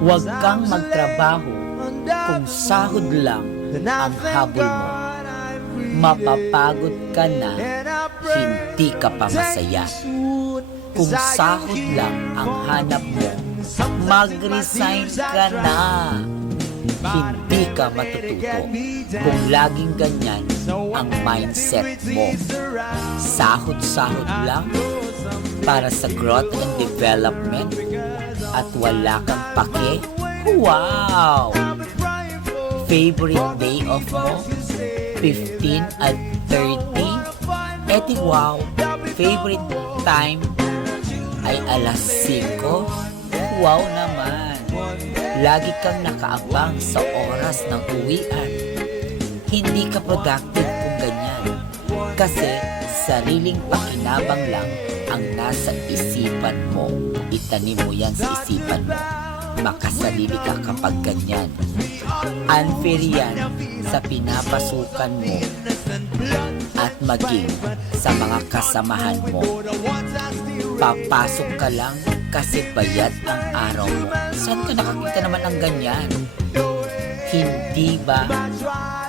Huwag kang magtrabaho kung sahod lang ang habol mo. Mapapagod ka na, hindi ka pa masaya. Kung sahod lang ang hanap mo, mag-resign ka na. Hindi ka matututo kung laging ganyan ang mindset mo. Sahod-sahod lang para sa growth and development at wala kang pake. Wow! Favorite day off mo? 15 at 30? Edi wow! Favorite time ay alas 5? Wow naman! Lagi kang nakaabang sa oras ng uwian. Hindi ka productive kung ganyan. Kasi sariling pakinabang lang ang nasa isipan mo. Itanim mo yan sa isipan mo. Makasarili ka kapag ganyan. Unfair yan sa pinapasukan mo at maging sa mga kasamahan mo. Papasok ka lang kasi bayad ang araw mo. Saan ka nakakita naman ng ganyan? Hindi ba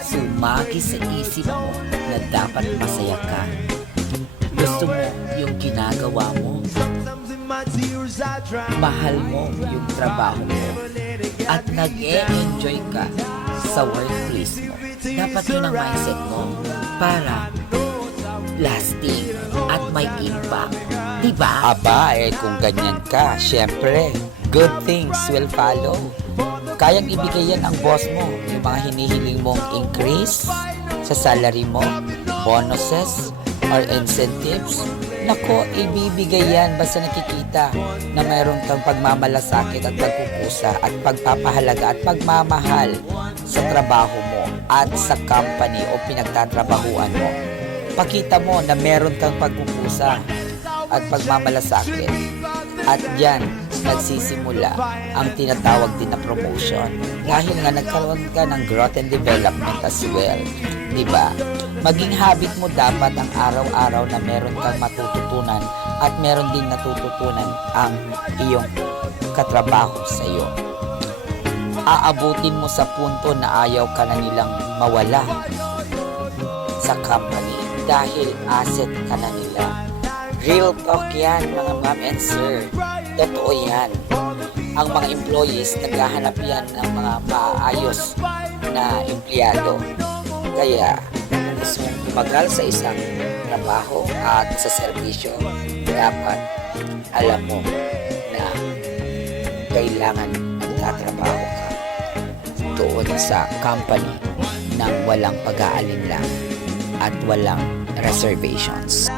sumagi sa isip mo na dapat masaya ka? Gusto mo yung ginagawa mo? Mahal mo yung trabaho mo at nag-e-enjoy ka sa workplace mo. Dapat yun ang mindset mo para lasting at may impact. Diba? Aba, kung ganyan ka, syempre, good things will follow. Kayang ibigay yan ang boss mo, yung mga hinihiling mong increase sa salary mo, bonuses, or incentives. Nako, ibibigay yan basta nakikita na mayroon kang pagmamalasakit at pagkukusa at pagpapahalaga at pagmamahal sa trabaho mo at sa company o pinagtatrabahuan mo. Pakita mo na meron kang pagkukusa at pagmamalasakit. At yan, nagsisimula ang tinatawag din na promotion. Dahil nga nagkaroon ka ng growth and development as well. Diba? Maging habit mo dapat ang araw-araw na meron kang matututunan at meron din natututunan ang iyong katrabaho sa iyo. Aabutin mo sa punto na ayaw ka na nilang mawala sa company dahil asset ka na nila. Real talk yan, mga ma'am and sir. Totoo yan. Ang mga employees, naghahanap yan ng mga maayos na empleyado. Kaya, kung gusto mong tumagal sa isang trabaho at sa serbisyo, dapat alam mo na kailangan magtatrabaho ka doon sa company nang walang pag-aalinlang at walang reservations.